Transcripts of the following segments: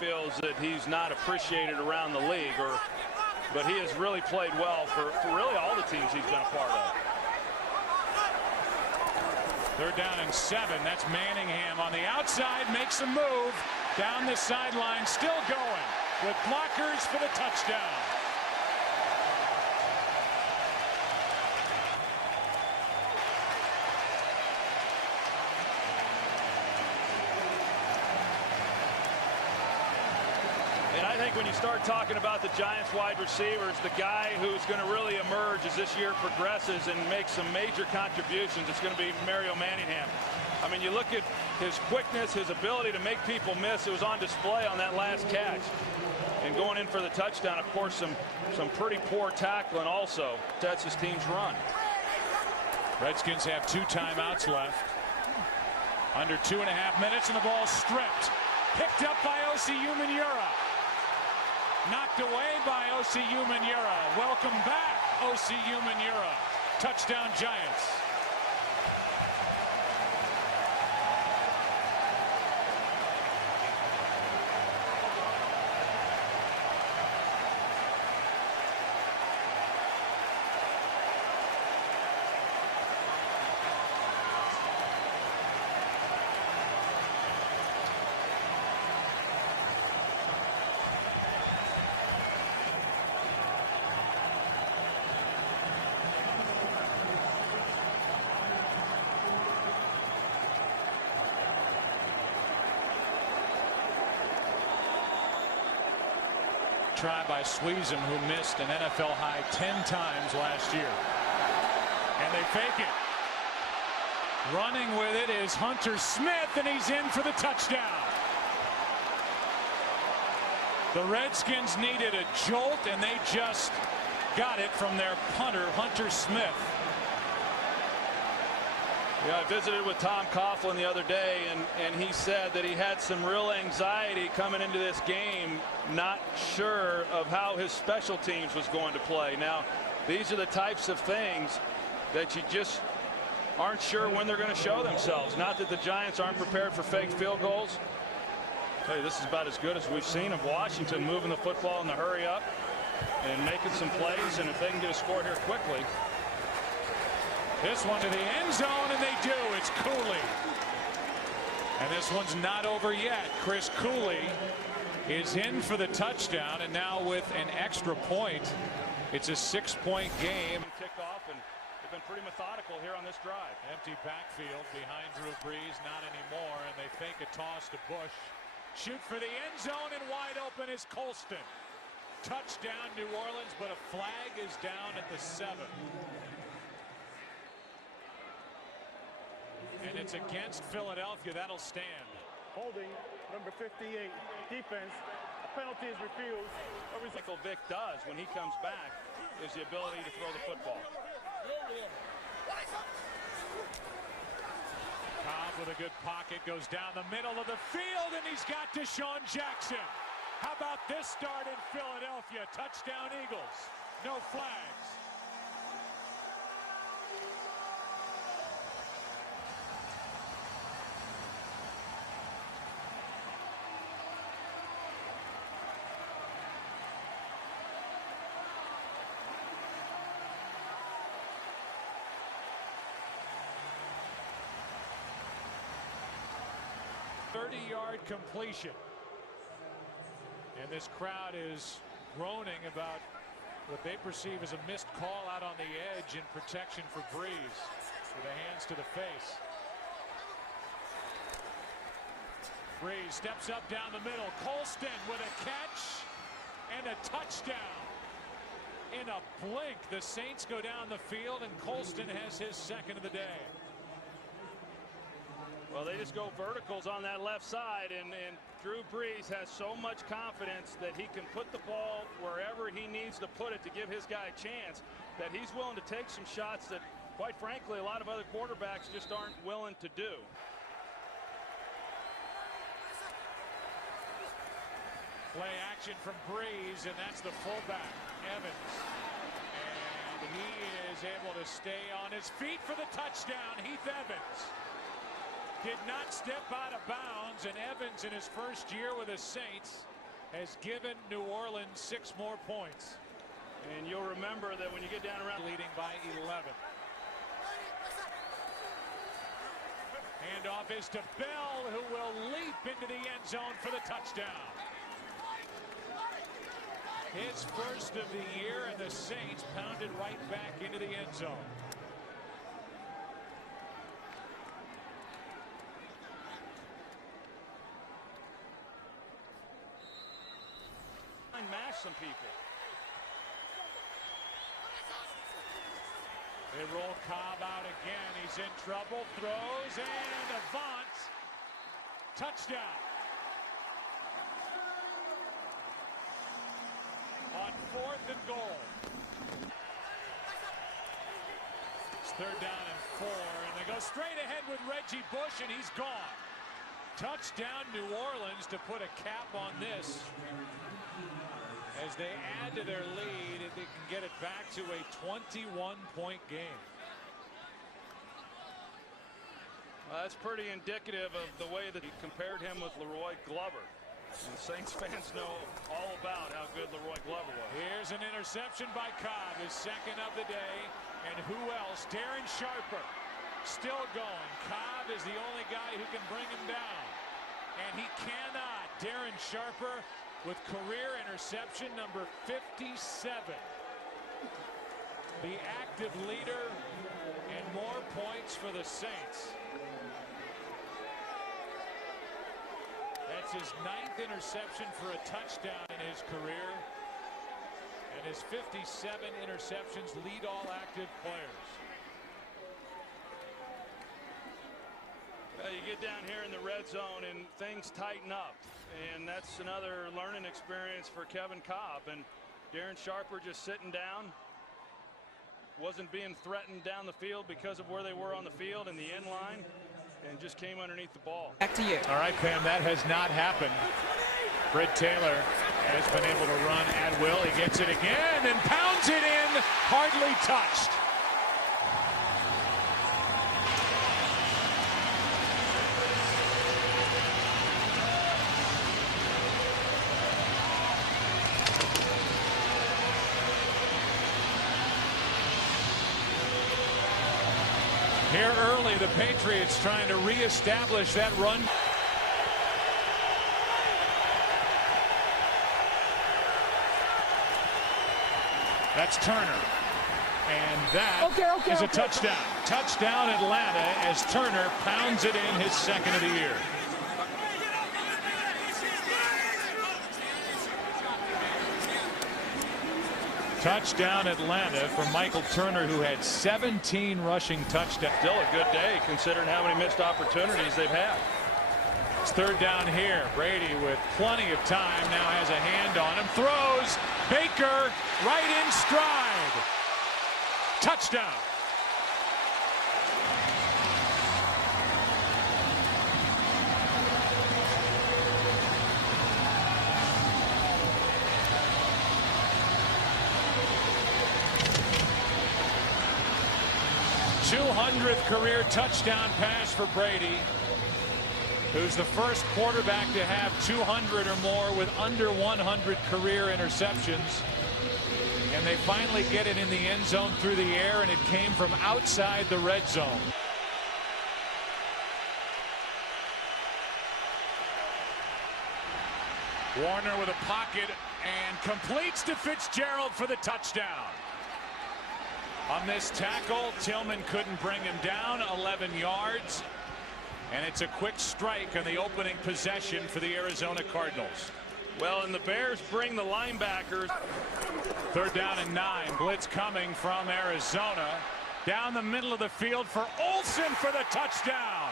feels that he's not appreciated around the league, but he has really played well for really all the teams he's been a part of. They're down in 7. That's Manningham on the outside, makes a move down the sideline, still going with blockers for the touchdown. And I think when you start talking about the Giants wide receivers, the guy who's going to really emerge as this year progresses and make some major contributions, it's going to be Mario Manningham. I mean, you look at his quickness, his ability to make people miss. It was on display on that last catch. And going in for the touchdown, of course, some pretty poor tackling also. That's his team's run. Redskins have 2 timeouts left. Under 2.5 minutes, and the ball stripped. Picked up by Osi Umenyiora. Knocked away by Osi Umenyiora. Welcome back, Osi Umenyiora. Touchdown, Giants. Try by Sweezum, who missed an NFL high 10 times last year. And they fake it. Running with it is Hunter Smith, and he's in for the touchdown. The Redskins needed a jolt, and they just got it from their punter, Hunter Smith. Yeah, I visited with Tom Coughlin the other day, and he said that he had some real anxiety coming into this game, not sure of how his special teams was going to play. Now, these are the types of things that you just aren't sure when they're going to show themselves. Not that the Giants aren't prepared for fake field goals. I'll tell you, this is about as good as we've seen of Washington moving the football in the hurry up and making some plays, and if they can get a score here quickly. This one to the end zone, and they do. It's Cooley. And this one's not over yet. Chris Cooley is in for the touchdown, and now with an extra point, it's a 6-point game. Kickoff, and they've been pretty methodical here on this drive. Empty backfield behind Drew Brees, not anymore, and they fake a toss to Bush. Shoot for the end zone, and wide open is Colston. Touchdown, New Orleans, but a flag is down at the 7. And it's against Philadelphia. That'll stand. Holding number 58. Defense. A penalty is refused. Michael Vick does when he comes back is the ability to throw the football. Cobb with a good pocket goes down the middle of the field, and he's got Deshaun Jackson. How about this start in Philadelphia? Touchdown Eagles. No flags. .30-yard completion. And this crowd is groaning about what they perceive as a missed call out on the edge in protection for Brees with the hands to the face. Brees steps up down the middle. Colston with a catch and a touchdown. In a blink, the Saints go down the field, and Colston has his second of the day. Well, they just go verticals on that left side, and Drew Brees has so much confidence that he can put the ball wherever he needs to put it to give his guy a chance, that he's willing to take some shots that, quite frankly, a lot of other quarterbacks just aren't willing to do. Play action from Brees, and that's the fullback, Evans. And he is able to stay on his feet for the touchdown, Heath Evans. did not step out of bounds, and Evans in his first year with the Saints has given New Orleans 6 more points. And you'll remember that when you get down around leading by 11. Handoff is to Bell, who will leap into the end zone for the touchdown. His first of the year, and the Saints pounded right back into the end zone. Mash some people. They roll Cobb out again. He's in trouble. Throws and Avant. Touchdown. On 4th and goal. It's 3rd down and 4. And they go straight ahead with Reggie Bush, and he's gone. Touchdown New Orleans to put a cap on this. As they add to their lead, if they can get it back to a 21-point game. Well, that's pretty indicative of the way that he compared him with Leroy Glover. And Saints fans know all about how good Leroy Glover was. Here's an interception by Cobb, his second of the day. And who else? Darren Sharper still going. Cobb is the only guy who can bring him down. And he cannot. Darren Sharper with career interception number 57. The active leader and more points for the Saints. That's his 9th interception for a touchdown in his career. And his 57 interceptions lead all active players. Well, you get down here in the red zone and things tighten up. And that's another learning experience for Kevin Cobb. And Darren Sharper just sitting down. Wasn't being threatened down the field because of where they were on the field in the end line. And just came underneath the ball. Back to you. All right, Pam, that has not happened. Fred Taylor has been able to run at will. He gets it again and pounds it in. Hardly touched. Here early, the Patriots trying to reestablish that run. That's Turner. And that is a touchdown. Touchdown Atlanta as Turner pounds it in, his second of the year. Touchdown Atlanta for Michael Turner, who had 17 rushing touchdowns. Still a good day considering how many missed opportunities they've had. It's 3rd down here. Brady with plenty of time now has a hand on him. Throws. Baker right in stride. Touchdown. th career touchdown pass for Brady, who's the first quarterback to have 200 or more with under 100 career interceptions. And they finally get it in the end zone through the air, and it came from outside the red zone. Warner with a pocket and completes to Fitzgerald for the touchdown. On this tackle, Tillman couldn't bring him down, 11 yards. And it's a quick strike on the opening possession for the Arizona Cardinals. Well, and the Bears bring the linebackers. 3rd down and 9. Blitz coming from Arizona. Down the middle of the field for Olsen for the touchdown.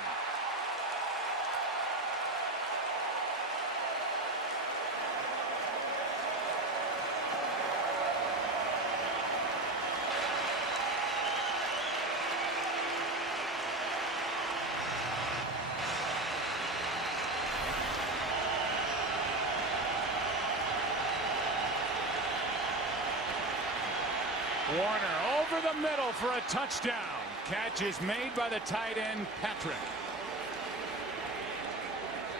Warner over the middle for a touchdown. Catch is made by the tight end, Patrick.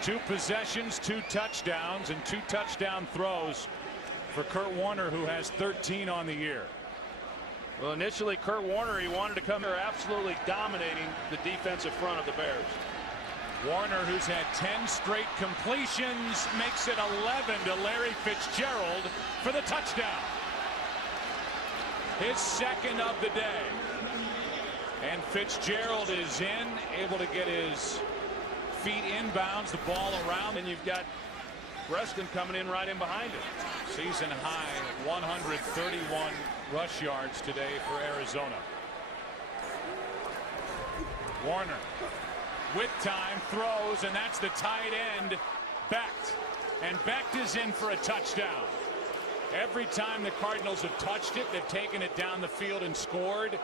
2 possessions, 2 touchdowns, and 2 touchdown throws for Kurt Warner, who has 13 on the year. Well, initially, Kurt Warner, he wanted to come here absolutely dominating the defensive front of the Bears. Warner, who's had 10 straight completions, makes it 11 to Larry Fitzgerald for the touchdown. His second of the day. And Fitzgerald is in, able to get his feet inbounds, the ball around. And you've got Breskin coming in right in behind him. Season high 131 rush yards today for Arizona. Warner with time throws, and that's the tight end Becht, and Becht is in for a touchdown. Every time the Cardinals have touched it, they've taken it down the field and scored,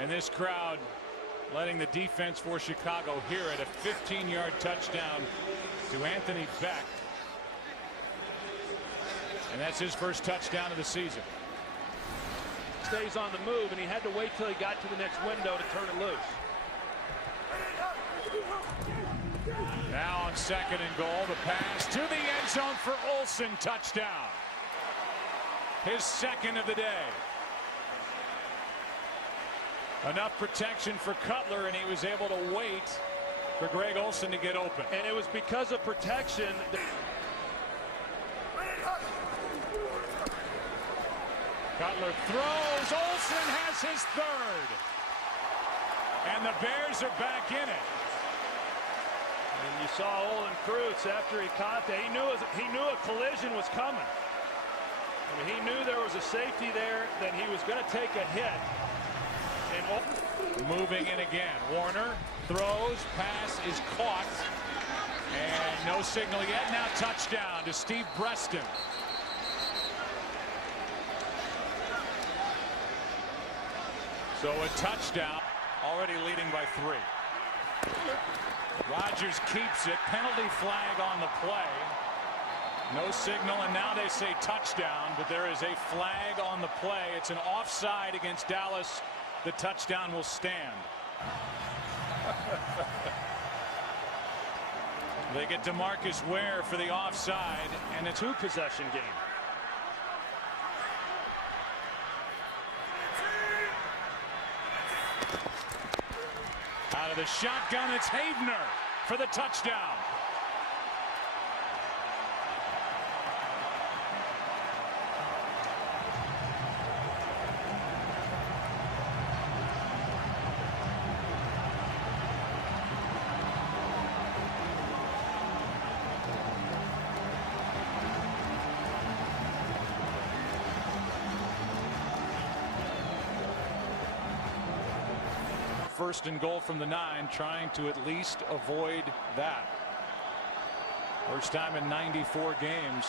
and this crowd letting the defense for Chicago hear it. A 15-yard touchdown to Anthony Becht, and that's his first touchdown of the season. Stays on the move, and he had to wait till he got to the next window to turn it loose. Now on 2nd and goal, the pass to the end zone for Olsen, touchdown. His second of the day. Enough protection for Cutler, and he was able to wait for Greg Olsen to get open. And it was because of protection. Cutler throws. Olsen has his third. And the Bears are back in it. And you saw Olin Kreutz after he caught that. He knew a collision was coming. I mean, he knew there was a safety there, that he was going to take a hit. And moving in again. Warner throws. Pass is caught. And no signal yet. Now touchdown to Steve Breston. So a touchdown, already leading by 3. Rodgers keeps it. Penalty flag on the play. No signal, and now they say touchdown, but there is a flag on the play. It's an offside against Dallas. The touchdown will stand. They get DeMarcus Ware for the offside, and it's a 2-possession game. Out of the shotgun, it's Havener for the touchdown. First and goal from the 9, trying to at least avoid that. First time in 94 games.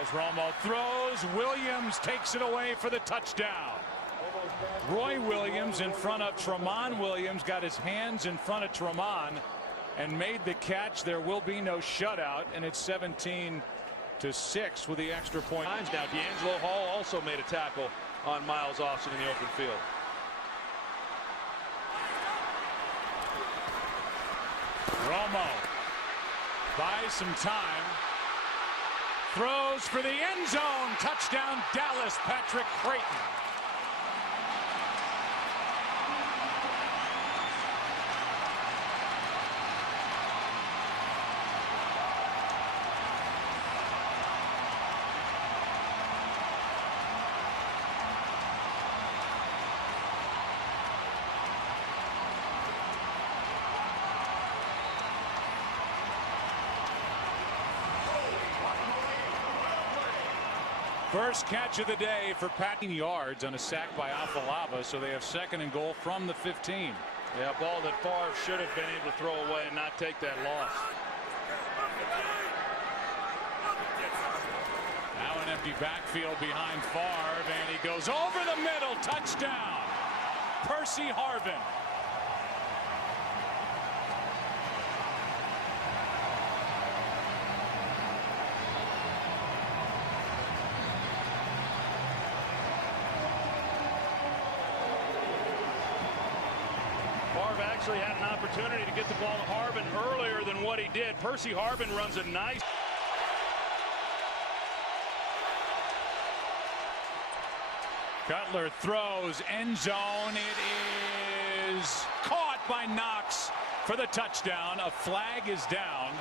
As Romo throws, Williams takes it away for the touchdown. Roy Williams in front of Tramon Williams, got his hands in front of Tramon and made the catch. There will be no shutout, and it's 17-6 with the extra point. Now D'Angelo Hall also made a tackle on Miles Austin in the open field. Romo buys some time, throws for the end zone, touchdown Dallas, Patrick Creighton. First catch of the day for Pat. Yards on a sack by Afalava, so they have 2nd and goal from the 15. Yeah, a ball that Favre should have been able to throw away and not take that loss. Now an empty backfield behind Favre, and he goes over the middle. Touchdown, Percy Harvin. Favre actually had an opportunity to get the ball to Harbin earlier than what he did. Percy Harbin runs a nice. Cutler throws, end zone. It is caught by Knox for the touchdown. A flag is down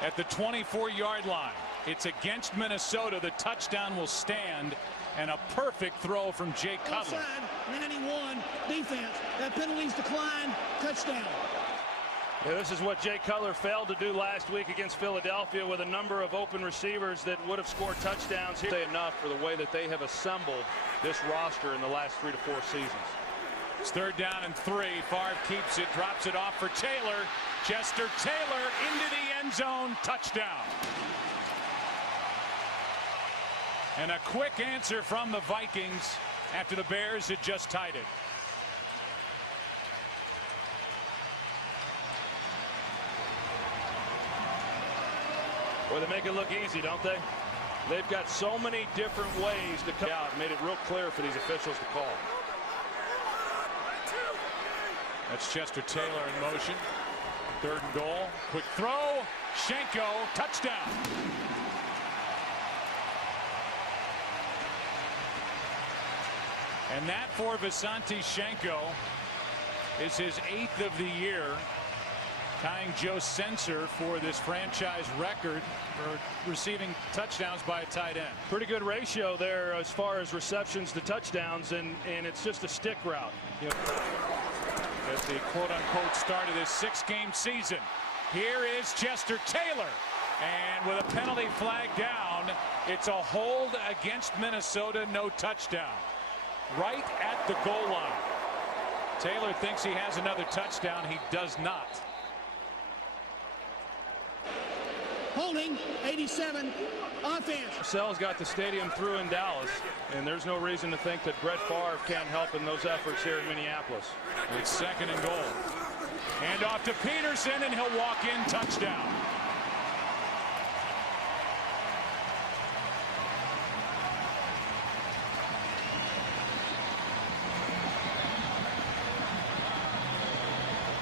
at the 24-yard line. It's against Minnesota. The touchdown will stand, and a perfect throw from Jay Cutler. Offside, 91, defense. That penalties decline, touchdown. Yeah, this is what Jay Cutler failed to do last week against Philadelphia with a number of open receivers that would have scored touchdowns. Here, enough for the way that they have assembled this roster in the last 3 to 4 seasons. It's 3rd down and 3. Favre keeps it, drops it off for Taylor. Chester Taylor into the end zone, touchdown. And a quick answer from the Vikings after the Bears had just tied it. Well, they make it look easy, don't they? They've got so many different ways to come out. Made it real clear for these officials to call. That's Chester Taylor in motion. 3rd and goal. Quick throw. Schenko, touchdown. And that for Visanthe Schenko is his 8th of the year, tying Joe Sensor for this franchise record for receiving touchdowns by a tight end. Pretty good ratio there as far as receptions to touchdowns, and it's just a stick route. You know. At the quote-unquote start of this 6-game season, here is Chester Taylor, and with a penalty flag down, it's a hold against Minnesota, no touchdown. Right at the goal line. Taylor thinks he has another touchdown. He does not. Holding, 87, offense. Marcel's got the stadium through in Dallas, and there's no reason to think that Brett Favre can't help in those efforts here in Minneapolis. It's 2nd and goal. Hand off to Peterson, and he'll walk in, touchdown.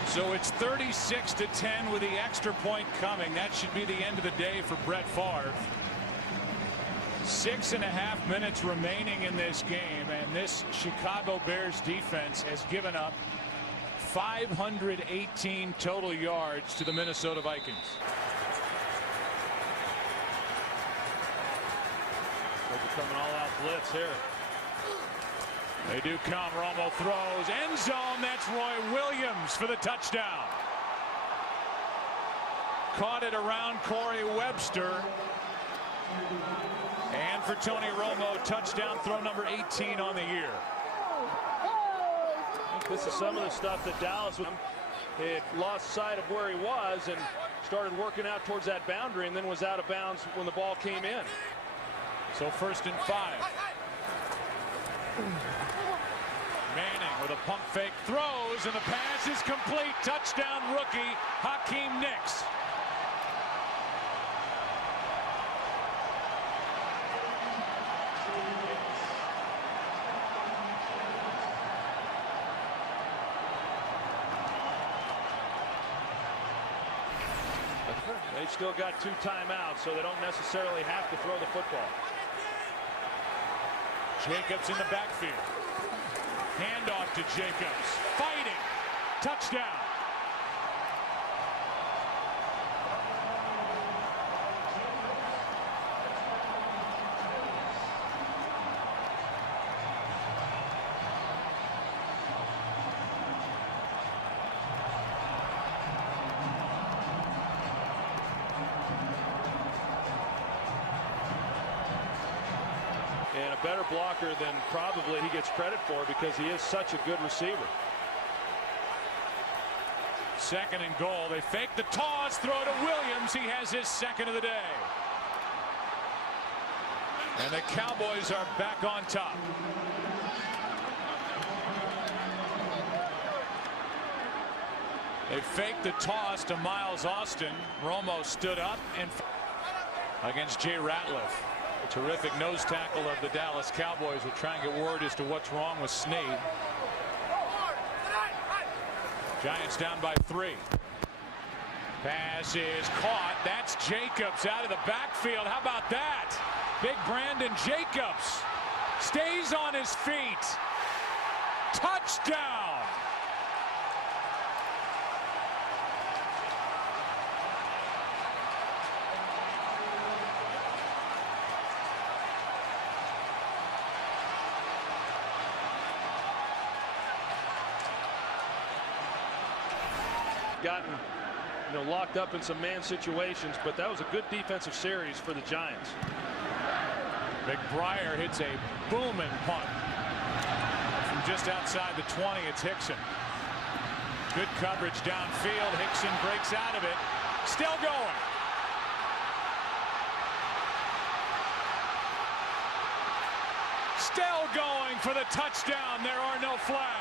So it's 36-10 with the extra point coming. That should be the end of the day for Brett Favre. 6.5 minutes remaining in this game, and this Chicago Bears defense has given up 518 total yards to the Minnesota Vikings. They're becoming all-out blitz here. They do come. Romo throws. End zone. That's Roy Williams for the touchdown. Caught it around Corey Webster. And for Tony Romo, touchdown throw number 18 on the year. I think this is some of the stuff that Dallas had lost sight of where he was and started working out towards that boundary, and then was out of bounds when the ball came in. So 1st and 5. Manning with a pump fake, throws, and the pass is complete. Touchdown rookie Hakeem Nicks. They've still got 2 timeouts, so they don't necessarily have to throw the football. Jacobs in the backfield. Handoff to Jacobs. Fighting. Touchdown. And a better blocker than probably he gets credit for, because he is such a good receiver. 2nd and goal. They fake the toss, throw to Williams. He has his 2nd of the day. And the Cowboys are back on top. They faked the toss to Miles Austin. Romo stood up and against Jay Ratliff. A terrific nose tackle of the Dallas Cowboys. Will try and get word as to what's wrong with Snead. Giants down by 3. Pass is caught. That's Jacobs out of the backfield. How about that? Big Brandon Jacobs stays on his feet. Touchdown. Gotten locked up in some man situations, but that was a good defensive series for the Giants. McBriar hits a booming punt from just outside the 20. It's Hickson. Good coverage downfield. Hickson breaks out of it. Still going. Still going for the touchdown. There are no flags.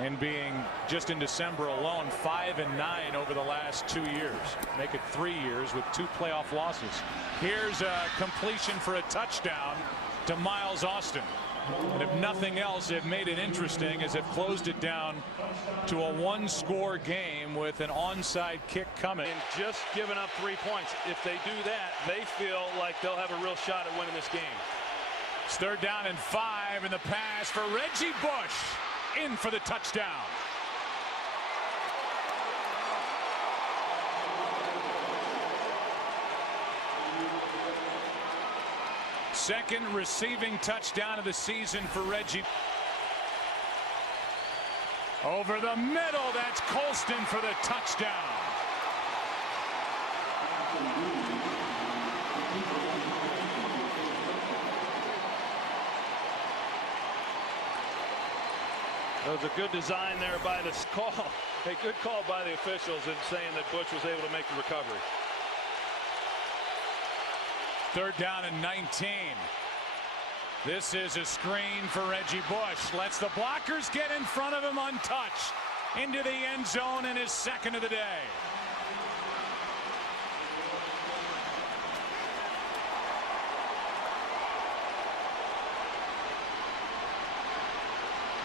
And being just in December alone 5-9 over the last 2 years. Make it 3 years with 2 playoff losses. Here's a completion for a touchdown to Miles Austin. And if nothing else, they've made it interesting as they've closed it down to a 1-score game with an onside kick coming. And just giving up 3 points. If they do that, they feel like they'll have a real shot at winning this game. It's 3rd down and 5, and the pass for Reggie Bush. In for the touchdown. Second receiving touchdown of the season for Reggie. Over the middle, that's Colston for the touchdown. That was a good design there by the call. A good call by the officials in saying that Bush was able to make the recovery. 3rd down and 19. This is a screen for Reggie Bush. Lets the blockers get in front of him untouched. Into the end zone and his 2nd of the day.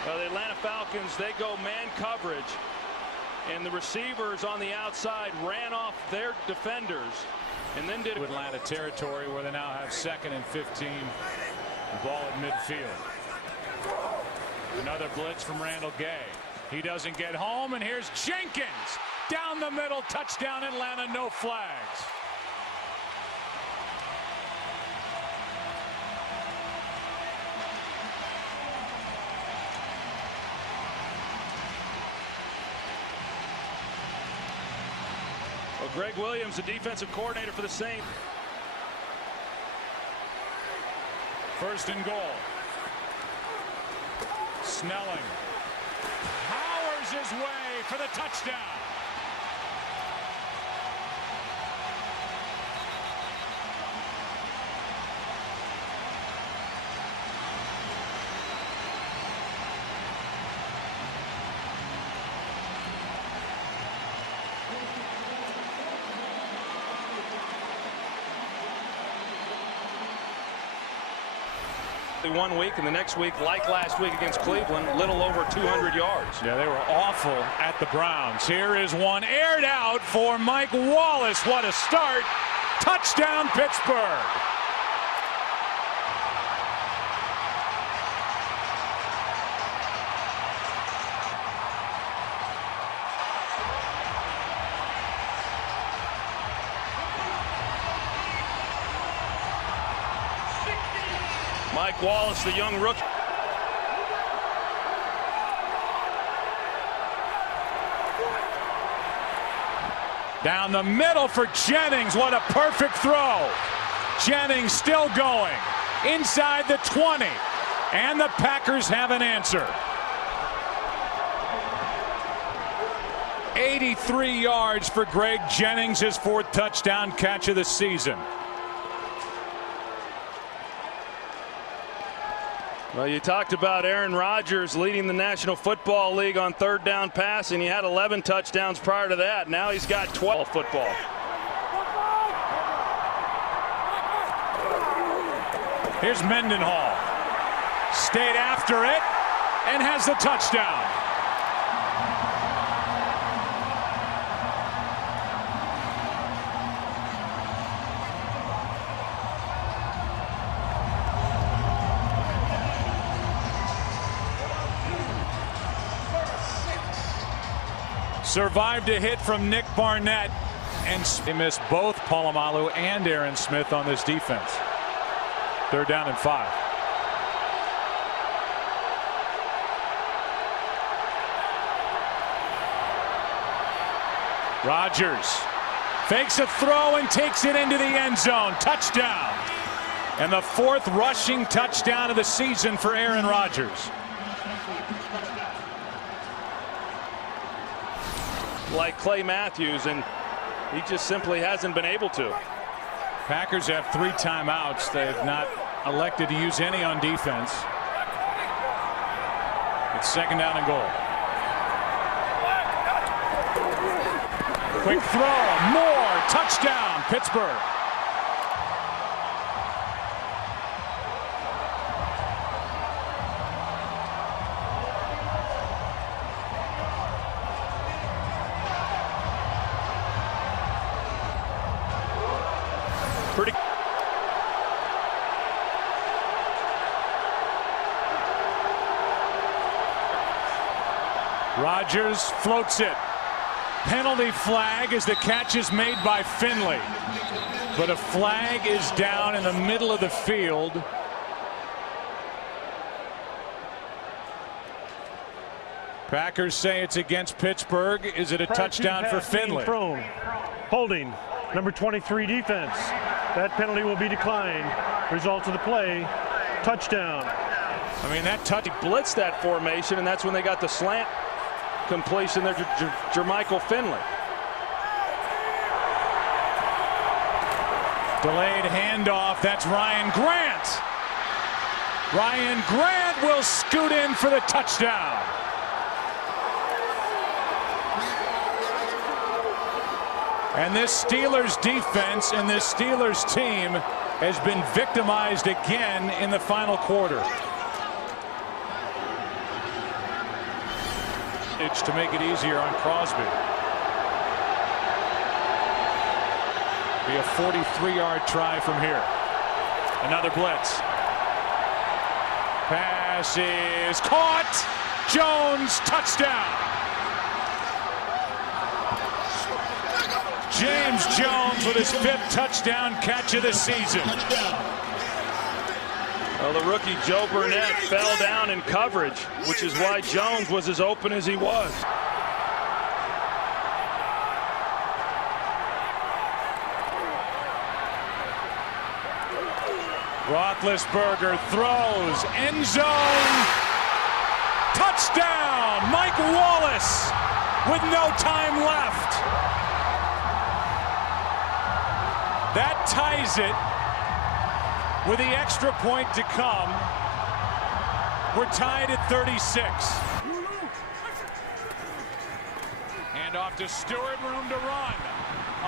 The Atlanta Falcons, they go man coverage, and the receivers on the outside ran off their defenders and then did Atlanta territory where they now have 2nd and 15. The ball at midfield. Another blitz from Randall Gay. He doesn't get home, and here's Jenkins down the middle. Touchdown Atlanta, no flags. Well, Greg Williams, the defensive coordinator for the Saints. 1st and goal. Snelling powers his way for the touchdown. One week, and the next week, like last week against Cleveland, little over 200 yards. Yeah, they were awful at the Browns. Here is one aired out for Mike Wallace. What a start. Touchdown, Pittsburgh. Mike Wallace, the young rookie. Down the middle for Jennings. What a perfect throw. Jennings still going. Inside the 20. And the Packers have an answer. 83 yards for Greg Jennings, his 4th touchdown catch of the season. Well, you talked about Aaron Rodgers leading the National Football League on 3rd down passing. He had 11 touchdowns prior to that. Now he's got 12 football. Here's Mendenhall. Stayed after it and has the touchdown. Survived a hit from Nick Barnett, and they missed both Polamalu and Aaron Smith on this defense. 3rd down and 5. Rodgers fakes a throw and takes it into the end zone. Touchdown. And the 4th rushing touchdown of the season for Aaron Rodgers. Like Clay Matthews, and he just simply hasn't been able to. Packers have 3 timeouts. They have not elected to use any on defense. It's 2nd down and goal. Quick throw, more, touchdown, Pittsburgh. Pretty. Rodgers floats it. Penalty flag as the catch is made by Finley. But a flag is down in the middle of the field. Packers say it's against Pittsburgh. Is it a touchdown for Finley? Thrown. Holding. Number 23 defense. That penalty will be declined. Result of the play, touchdown. I mean, that touch, he blitzed that formation, and that's when they got the slant completion there to Jermichael Finley. Delayed handoff. That's Ryan Grant. Ryan Grant will scoot in for the touchdown. And this Steelers defense and this Steelers team has been victimized again in the final quarter. It's to make it easier on Crosby. Be a 43-yard try from here. Another blitz. Pass is caught. Jones, touchdown. James Jones with his 5th touchdown catch of the season. Well, the rookie Joe Burnett fell down in coverage, which is why Jones was as open as he was. Roethlisberger throws, end zone, touchdown, Mike Wallace with no time left. That ties it with the extra point to come. We're tied at 36. Hand off to Stewart, room to run.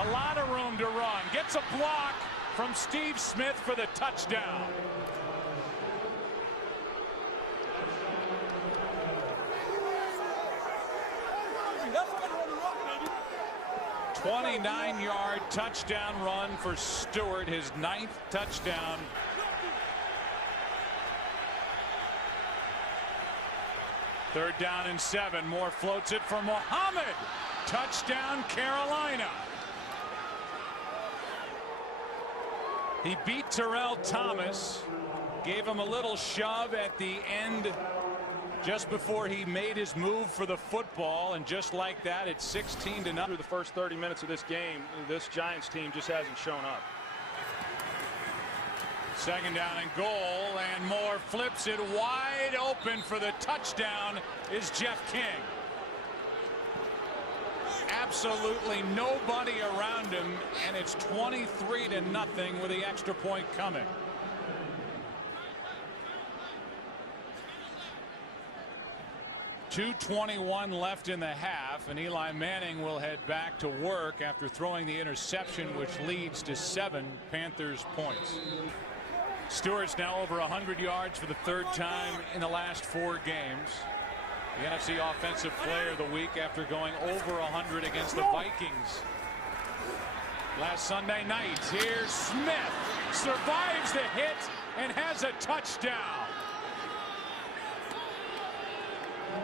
A lot of room to run. Gets a block from Steve Smith for the touchdown. A 29-yard touchdown run for Stewart, his 9th touchdown. Third down and 7. Moore floats it for Muhammad. Touchdown, Carolina. He beat Terrell Thomas, gave him a little shove at the end just before he made his move for the football, and just like that, it's 16-0. Through the first 30 minutes of this game, this Giants team just hasn't shown up. 2nd down and goal, and Moore flips it wide open for the touchdown is Jeff King. absolutely nobody around him, and it's 23-0 with the extra point coming. .221 left in the half, and Eli Manning will head back to work after throwing the interception, which leads to 7 Panthers points. Stewart's now over 100 yards for the 3rd time in the last 4 games. The NFC Offensive Player of the Week after going over 100 against the Vikings last Sunday night. Here's Smith, survives the hit and has a touchdown.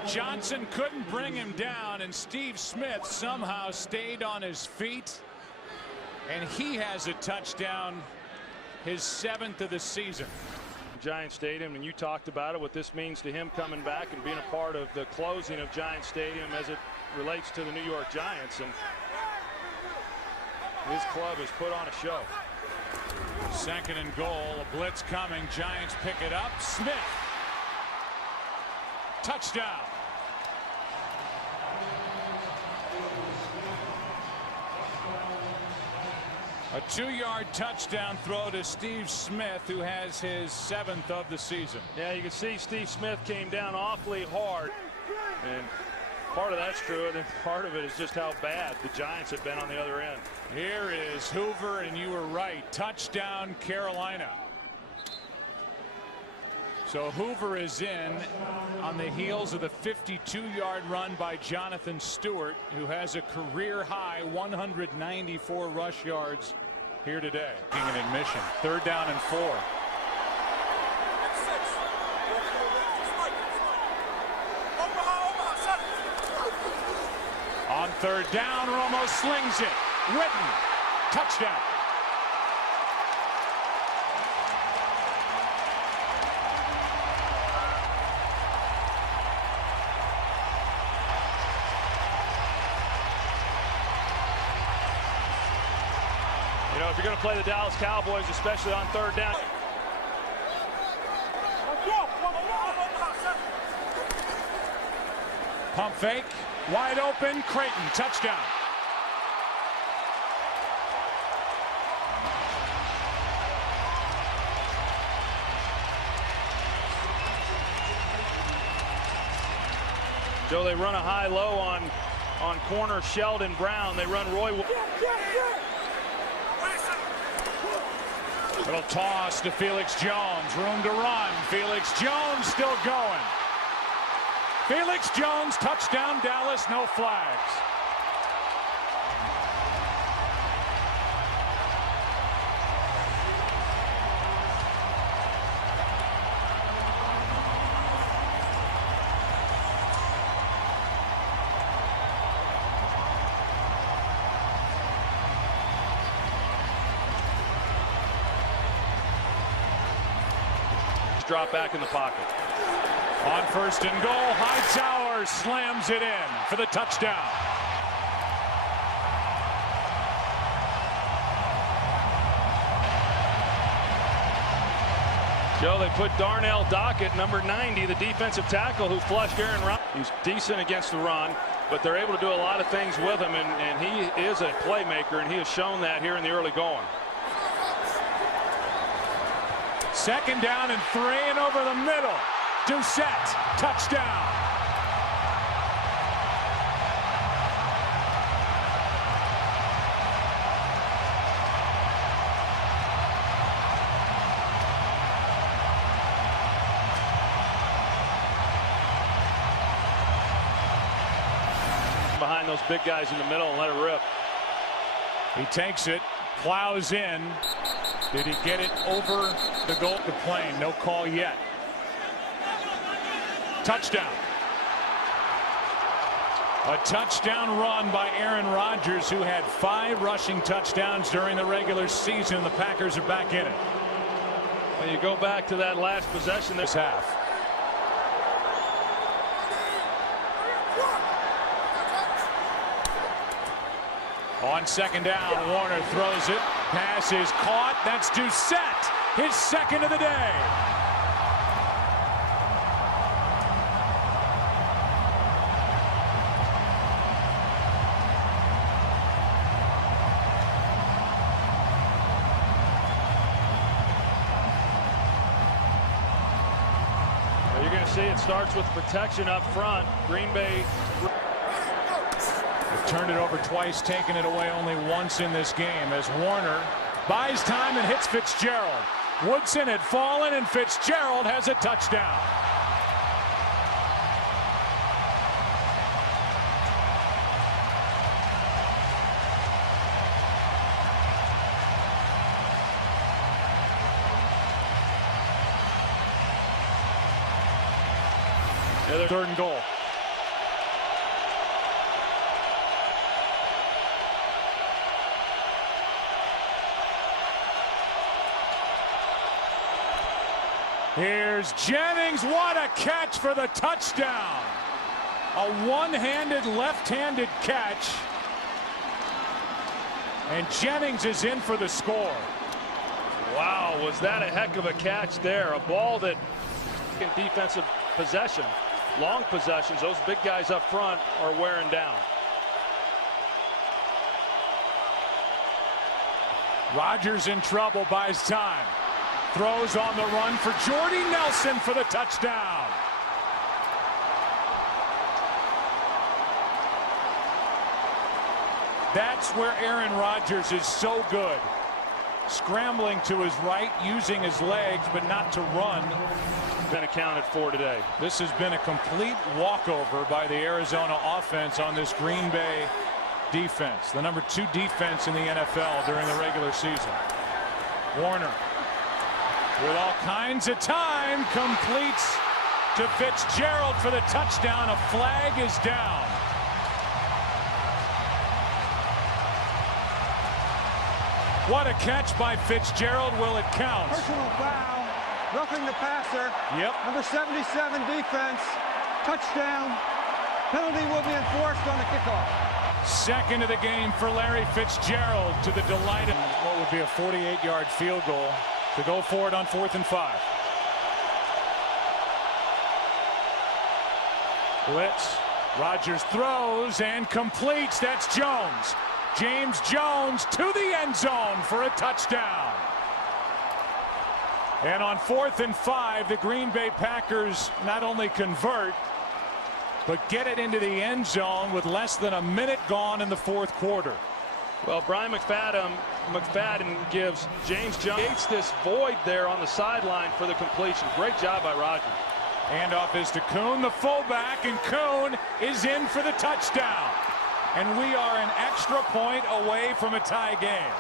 Johnson couldn't bring him down, and Steve Smith somehow stayed on his feet, and he has a touchdown, his 7th of the season. Giant Stadium, and you talked about it, what this means to him coming back and being a part of the closing of Giant Stadium as it relates to the New York Giants, and his club has put on a show. 2nd and goal, a blitz coming, Giants pick it up, Smith, touchdown. A 2-yard touchdown throw to Steve Smith, who has his 7th of the season. Yeah, you can see Steve Smith came down awfully hard, and part of that's true, and then part of it is just how bad the Giants have been on the other end. Here is Hoover, and you were right. Touchdown, Carolina. So Hoover is in on the heels of the 52-yard run by Jonathan Stewart, who has a career-high 194 rush yards here today. An admission. 3rd down and 4. On 3rd down, Romo slings it. Witten, touchdown. You know, if you're going to play the Dallas Cowboys, especially on 3rd down. Pump fake, wide open, Creighton, touchdown. Joe, they run a high-low on corner Sheldon Brown. They run Roy. Little toss to Felix Jones. Room to run. Felix Jones still going. Felix Jones, touchdown Dallas, no flags. Drop back in the pocket. On 1st and goal, Hightower slams it in for the touchdown. Joe, they put Darnell Dockett, number 90, the defensive tackle who flushed Aaron Rodgers. He's decent against the run, but they're able to do a lot of things with him, and he is a playmaker, and he has shown that here in the early going. 2nd down and 3, and over the middle. Doucette, touchdown. Behind those big guys in the middle and let it rip. He takes it, plows in. Did he get it over the goal to plane? No call yet. Touchdown. A touchdown run by Aaron Rodgers, who had 5 rushing touchdowns during the regular season. The Packers are back in it. When you go back to that last possession this half. On 2nd down, Warner throws it. Pass is caught. That's Doucette, his 2nd of the day. see it starts with protection up front. Green Bay. They've turned it over twice, taken it away only once in this game as Warner buys time and hits Fitzgerald. Woodson had fallen and Fitzgerald has a touchdown. Third and goal. Here's Jennings. What a catch for the touchdown. A one-handed, left-handed catch. And Jennings is in for the score. Wow, was that a heck of a catch there. A ball that in defensive possession. Long possessions, those big guys up front are wearing down. Rodgers in trouble, buys time. Throws on the run for Jordy Nelson for the touchdown. That's where Aaron Rodgers is so good. Scrambling to his right, using his legs, but not to run. Been accounted for today. This has been a complete walkover by the Arizona offense on this Green Bay defense. The number 2 defense in the NFL during the regular season. Warner with all kinds of time completes to Fitzgerald for the touchdown. A flag is down. What a catch by Fitzgerald. Will it count? Personal foul. Roughing the passer. Yep. Number 77 defense. Touchdown. Penalty will be enforced on the kickoff. Second of the game for Larry Fitzgerald, to the delight of what would be a 48-yard field goal to go for it on 4th and 5. Blitz. Rodgers throws and completes. That's Jones. James Jones to the end zone for a touchdown. And on 4th and 5, the Green Bay Packers not only convert, but get it into the end zone with less than a minute gone in the 4th quarter. Well, Brian McFadden gives James Jones this void there on the sideline for the completion. Great job by Rodgers. Handoff is to Kuhn, the fullback, and Kuhn is in for the touchdown. And we are an extra point away from a tie game.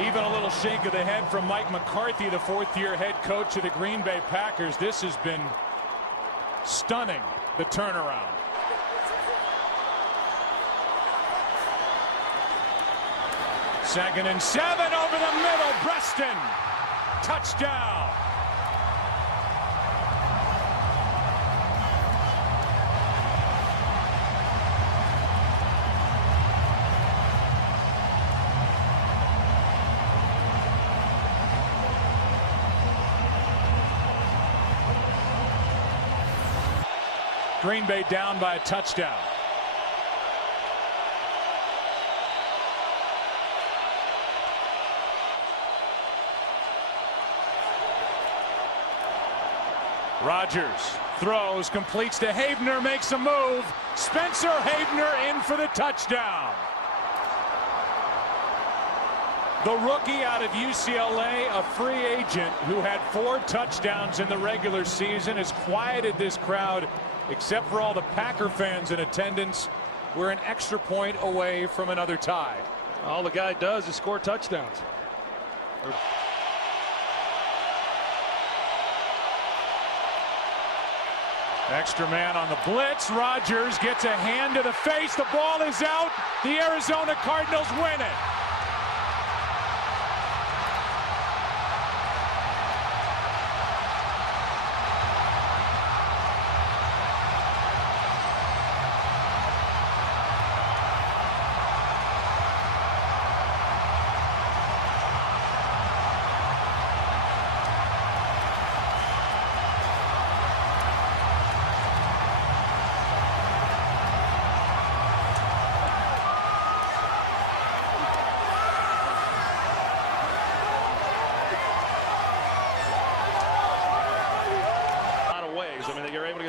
Even a little shake of the head from Mike McCarthy, the 4th-year head coach of the Green Bay Packers. This has been stunning, the turnaround. Second and 7 over the middle. Preston. Touchdown. Green Bay down by a touchdown. Rodgers throws, completes to Havener, makes a move. Spencer Havener in for the touchdown. The rookie out of UCLA, a free agent who had 4 touchdowns in the regular season, has quieted this crowd. Except for all the Packer fans in attendance, we're an extra point away from another tie. All the guy does is score touchdowns. Extra man on the blitz. Rodgers gets a hand to the face. The ball is out. The Arizona Cardinals win it.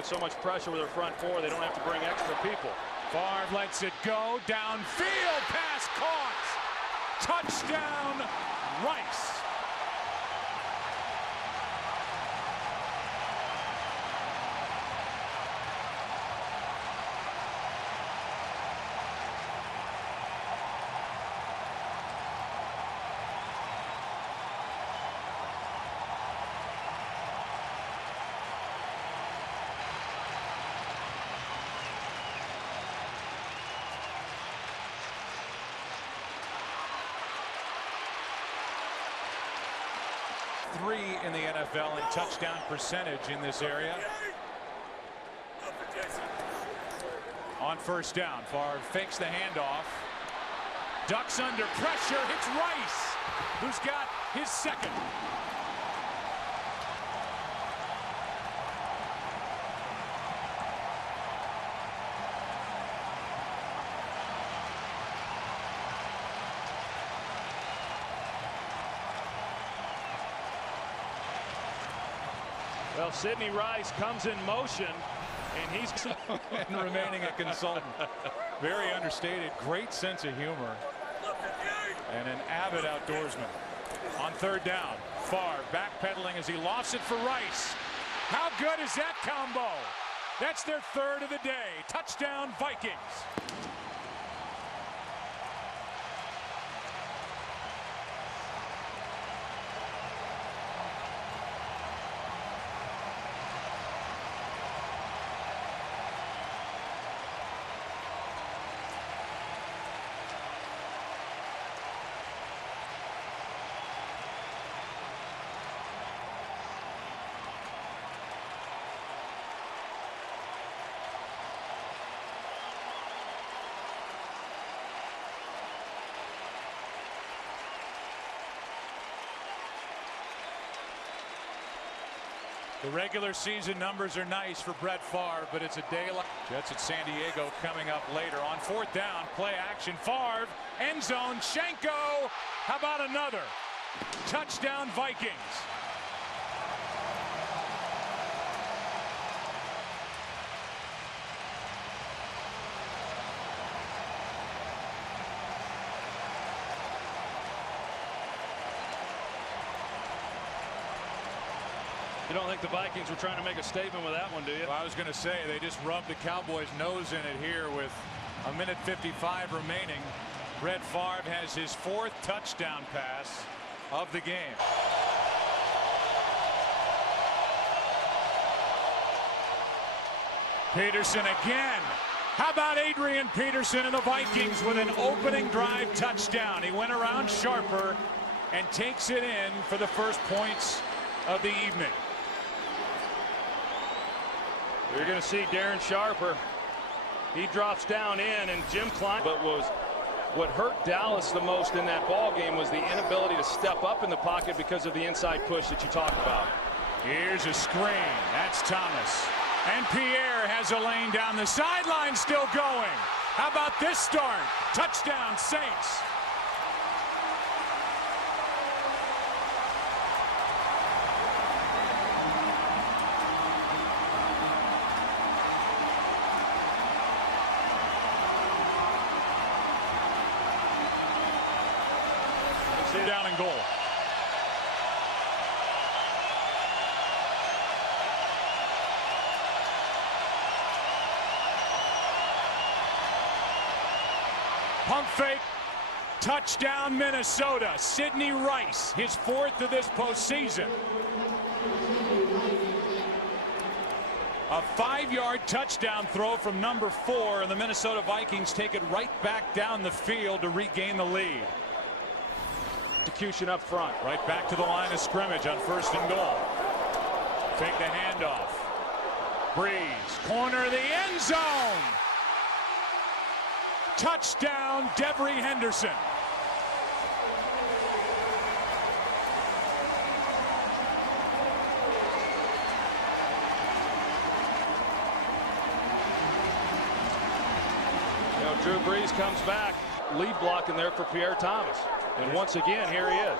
get so much pressure with their front four, they don't have to bring extra people. Favre lets it go downfield. Pass caught. Touchdown, Rice. Three in the NFL in touchdown percentage in this area. On first down, Favre fakes the handoff. Ducks under pressure, hits Rice, who's got his second. Well, Sidney Rice comes in motion, and he's and remaining a consultant. Very understated, great sense of humor, and an avid outdoorsman. On third down, Favre backpedaling as he lofts it for Rice. How good is that combo? That's their third of the day. Touchdown, Vikings. The regular season numbers are nice for Brett Favre, but it's a day like Jets at San Diego coming up later. On fourth down, play action, Favre, end zone, Schenko. How about another? Touchdown, Vikings. You don't think the Vikings were trying to make a statement with that one, do you? Well, I was going to say they just rubbed the Cowboys' nose in it here with a minute 55 remaining. Brett Favre has his fourth touchdown pass of the game. Peterson again. How about Adrian Peterson and the Vikings with an opening drive touchdown? He went around Sharper and takes it in for the first points of the evening. You're going to see Darren Sharper. He drops down in, and Jim Klein. But what hurt Dallas the most in that ball game was the inability to step up in the pocket because of the inside push that you talked about. Here's a screen. That's Thomas. And Pierre has a lane down the sideline, still going. How about this start? Touchdown, Saints. Down and goal. Pump fake, touchdown Minnesota. Sidney Rice, his fourth of this postseason. A 5-yard touchdown throw from number 4, and the Minnesota Vikings take it right back down the field to regain the lead. Execution up front. Right back to the line of scrimmage on first and goal. Take the handoff. Breeze, corner of the end zone. Touchdown, Devery Henderson. You know, Drew Brees comes back. Lead blocking there for Pierre Thomas. And once again, here he is.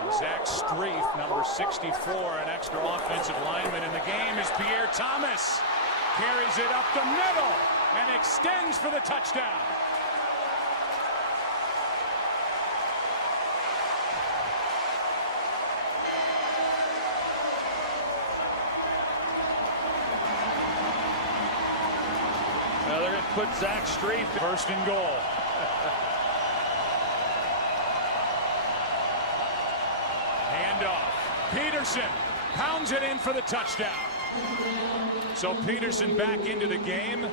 And Zach Strief, number 64, an extra offensive lineman in the game, is Pierre Thomas. Carries it up the middle and extends for the touchdown. Now they're going to put Zach Street. First and goal. Hand off. Peterson pounds it in for the touchdown. So Peterson back into the game.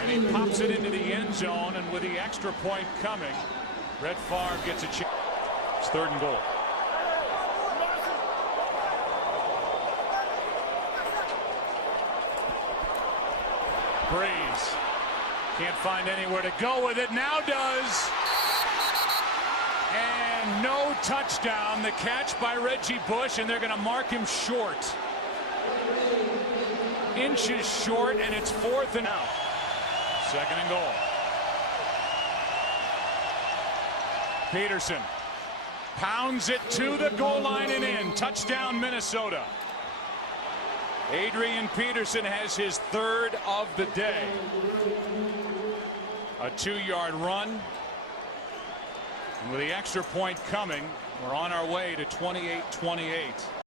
And he pops it into the end zone. And with the extra point coming, Brett Favre gets a chance. It's third and goal. Breeze can't find anywhere to go with it. Now does. And no touchdown. The catch by Reggie Bush, and they're going to mark him short. Inches short, and it's fourth and out. Second and goal. Peterson pounds it to the goal line and in. Touchdown, Minnesota. Adrian Peterson has his third of the day. A 2-yard run. And with the extra point coming, we're on our way to 28-28.